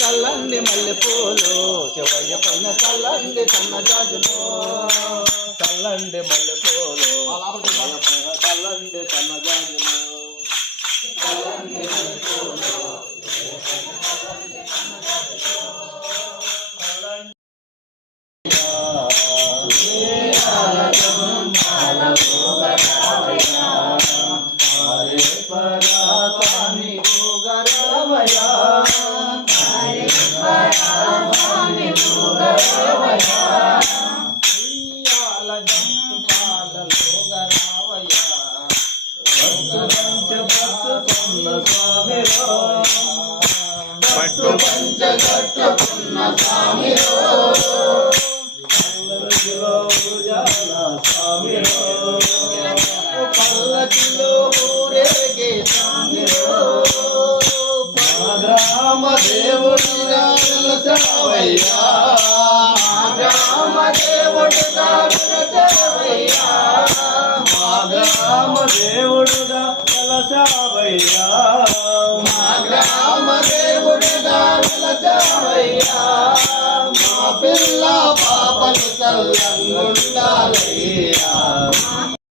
చల్లండి మల్లెపూలు శివయ్య పైన చల్లండి సన్నజాజులు చల్లండి మల్లెపూలు చల్లండి సన్నజాజులు చల్లండి మల్లెపూలు పట్టు పంచగట్టుకున్న స్వామిలో పల్లకిలో ఊరేగే స్వామిలో మా గ్రామ దేవుడుగా వెలసావయ్యా మా గ్రామ దేవుడుగా వెలసావయ్యా మా గ్రామ దేవుడుగా వెలసావయ్యా మా గ్రామ దేవుడుగా వెలసావయ్యా మా పిల్ల పాపలు చల్లంగుండాలయ్యా